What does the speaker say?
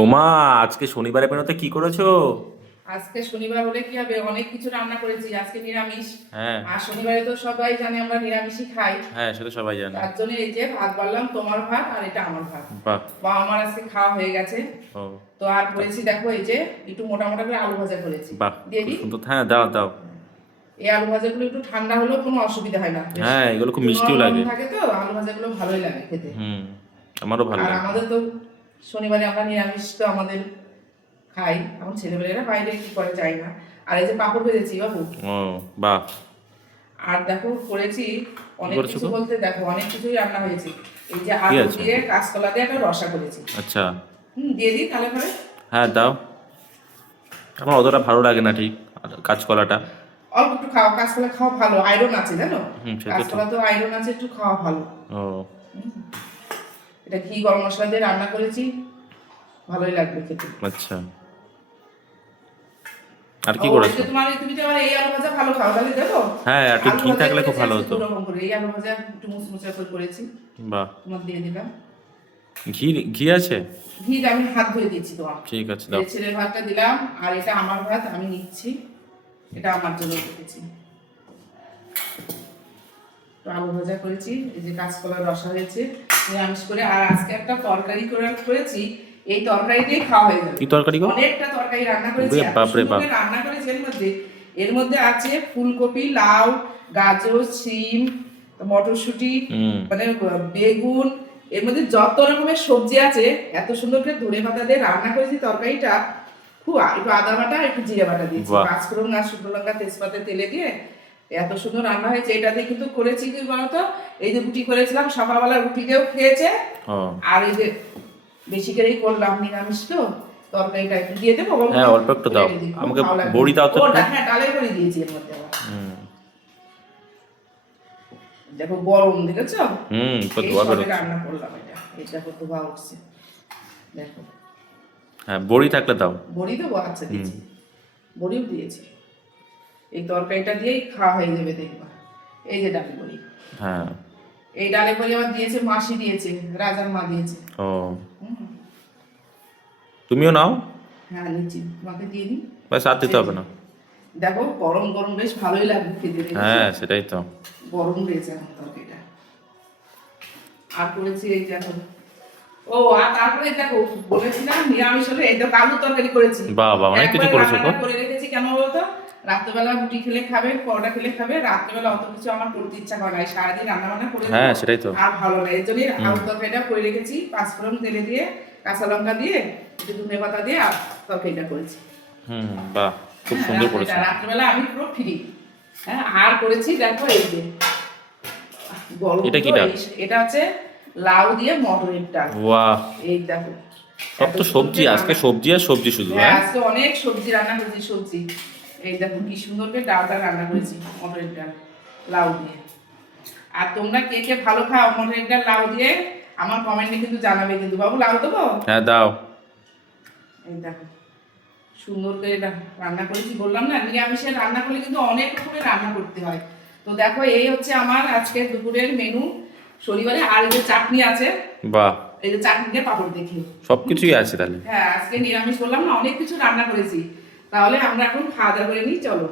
ওমা, আজকে শনিবারে বেরোতে কি করেছো? আজকে শনিবার হলে কি হবে, অনেক কিছু রান্না করেছি। আজকে নিরামিষ। হ্যাঁ। আর শনিবারে তো সবাই জানে আমরা নিরামিষই খাই। হ্যাঁ, সেটা সবাই জানে। তার জন্য এই যে ভাত বাড়লাম, তোমার ভাত আর এটা আমার ভাত। বাহ। বা আমার আজকে খাওয়া হয়ে গেছে। ও। তো আর তা- করেছি দেখো, এই যে একটু মোটা মোটা করে আলু ভাজা করেছি। বাহ, দিয়ে খুব দিই। সুন্দর। হ্যাঁ, দাও দাও। এই আলু ভাজাগুলো একটু ঠান্ডা হলেও কোনো অসুবিধা হয় না, বেশ হ্যাঁ, এগুলো খুব মিষ্টিও নরম নরম লাগে। থাকে, তো আলু ভাজাগুলো ভালোই লাগে খেতে। হুম। আমারও ভালো আর লাগে। আমাদের তো শনিবারে আমরা নিরামিষ, তো আমাদের খাই। এখন ছেলেমেয়েরা বাইরে কি করে যায় না। আর এই যে পাঁপড় ভেজেছি বাবু। ও, বাহ। আর দেখো করেছি কি অনেক করেছো কিছু, গো? বলতে দেখো অনেক কিছুই রান্না হয়েছে। এই যে কি আলু আছে? দিয়ে কাঁচকলা দিয়ে একটা রসা করেছি। আচ্ছা। দিয়ে দিই তাহলে পরে। হ্যাঁ, দাও। আমার অতটা ভালো লাগে না ঠিক কাঁচকলাটা। অল্প একটু খাওয়া, কাঁচকলা খাওয়া ভালো, আয়রন আছে জানো। হুম, সে তো ঠিক। কাঁচকলা তো আয়রন আছে, একটু খাওয়া ভালো। ও। হুম। এটা ঘি গরম মশলা দিয়ে রান্না করেছি, ভালোই লাগবে খেতে। আচ্ছা। আর ও কি এই করেছো? যে তোমার তুমি তো আবার এই আলু ভাজা ভালো খাও, তাহলে দেবো। হ্যাঁ, একটু আলু ঘি ভাজা থাকলে খুব করেছি ভালো আজকে হতো। দুরকম করে, এই আলু ভাজা একটু মুচমুচা করে করেছি। বাহ। তোমার দিয়ে দিলাম। ঘি ঘি আছে? ঘি আমি হাত ধুয়ে দিয়েছি তোমার। ঠিক আছে, এই দাও। ছেলের ভাতটা দিলাম, আর এটা আমার ভাত আমি নিচ্ছি। এটা আমার জন্য রেখেছি। তো আলু ভাজা করেছি, এই যে কাঁচকলার রসা হয়েছে নিরামিষ করে। আর আজকে একটা তরকারি করেছি, এই তরকারি দিয়ে খাওয়া হয়ে যাবে। কি তরকারি গো? অনেকটা তরকারি রান্না করেছি, ওরে এত বাপ রে সুন্দর বাপ। করে রান্না করেছি। এর মধ্যে আছে ফুলকপি, লাউ, গাজর, সিম, মটরশুঁটি, হুম। মানে বেগুন, এর মধ্যে যত রকমের সবজি আছে। এত সুন্দর করে ধনেপাতা দিয়ে রান্না করেছি তরকারিটা। খুব একটু আদা বাটা, একটু জিরে বাটা দিয়েছি, বাহ। পাঁচফোড়ন আর শুকনো লঙ্কা তেজপাতা তেলে দিয়ে এত সুন্দর রান্না হয়েছে। এটা দিয়ে কিন্তু করেছি কি বলতো, এই যে রুটি করেছিলাম সকালবেলা, রুটি দিয়েও খেয়েছে। ও। আর এই যে বেশি করেই করলাম, নিরামিষ তো। তরকারিটা একটু দিয়ে দেবো, হ্যাঁ, অল্প একটু দাও। খুব আমাকে ভালো লাগবে। বড়ি দাও তো ও একটু। হ্যাঁ, ডালের বড়ি দিয়েছি এর মধ্যে আবার। হুম। দেখো গরম দেখেছো। হুম, তো এই ধোয়া সবে বেরোচ্ছে। রান্না করলাম এটা, এই দেখো ধোয়া উঠছে। দেখো হ্যাঁ, বড়ি থাকলে দাও। বড়ি দেবো, আচ্ছা হুম। দিয়েছি। বড়িও দিয়েছি। এই তরকারিটা দিয়েই খাওয়া হয়ে যাবে দেখবা। এই যে ডালের বড়ি। হ্যাঁ। এই ডালের বড়ি আমার দিয়েছে মাসি, দিয়েছে রাজার মা দিয়েছে। ও। হুম। তুমিও নাও। হ্যাঁ নিচ্ছি, তোমাকে দিয়ে দিই। ব্যাস, আর দিতে হবে না। দেখো গরম গরম বেশ ভালোই লাগবে খেতে, দেখেছো? হ্যাঁ, সেটাই তো। গরম রয়েছে এখন তরকারিটা। আর করেছি এই দেখো। ও আর তারপরে দেখো, বলেছিলাম নিরামিষ হলে এই তো আলু তরকারি করেছি। বাহ বাহ, অনেক কিছু একবারে করেছো গো। রান্নাটা করে রেখেছি, কেন বলতো? রাত্রেবেলা রুটি খেলে খাবে, পরোটা খেলে খাবে, রাত্রেবেলা অত কিছু আমার করতে ইচ্ছা করে না। এই সারাদিন রান্না বান্না করে দেবো, হ্যাঁ, সেটাই তো। আর ভালো লাগে। এর জন্যই হুম। আলু তরকারিটা করে রেখেছি, পাঁচফোড়ন তেলে দিয়ে, কাঁচা লঙ্কা দিয়ে, একটু ধনেপাতা দিয়ে আর তরকারিটা করেছি। হুম, বাহ, খুব হ্যাঁ, সুন্দর করেছো। রাত্রেবেলা আমি পুরো ফ্রি। হ্যাঁ, আর করেছি দেখো এই যে গরম এটা তো কি ডাল? এটা হচ্ছে লাউ দিয়ে মটরের ডাল। বাহ। এই দেখো সব এত তো সুন্দর সবজি, করে আজকে রান্না। সবজি আর সবজি শুধু। হ্যাঁ, হ্যাঁ। আজকে অনেক সবজি রান্না করেছি, সবজি। এই দেখো কি সুন্দর করে ডালটা রান্না করেছি, মটরের ডাল লাউ দিয়ে। আর তোমরা কে কে ভালো খাও মটরের ডাল লাউ দিয়ে, আমার কমেন্টে কিন্তু জানাবে কিন্তু। বাবু লাউ দেবো। হ্যাঁ, দাও। এই দেখো সুন্দর করে রান্না করেছি, বললাম না নিরামিষের রান্না করলে কিন্তু অনেক রকমের রান্না করতে হয়। তো দেখো এই হচ্ছে আমার আজকের দুপুরের মেনু শনিবারে। আর এই যে চাটনি আছে, বাহ, এই যে চাটনি দিয়ে পাপড় দেখি। সবকিছুই আছে তাহলে। হ্যাঁ, আজকে নিরামিষ বললাম না, অনেক কিছু রান্না করেছি। তাহলে আমরা এখন খাওয়া দাওয়া করে নিই, চলো।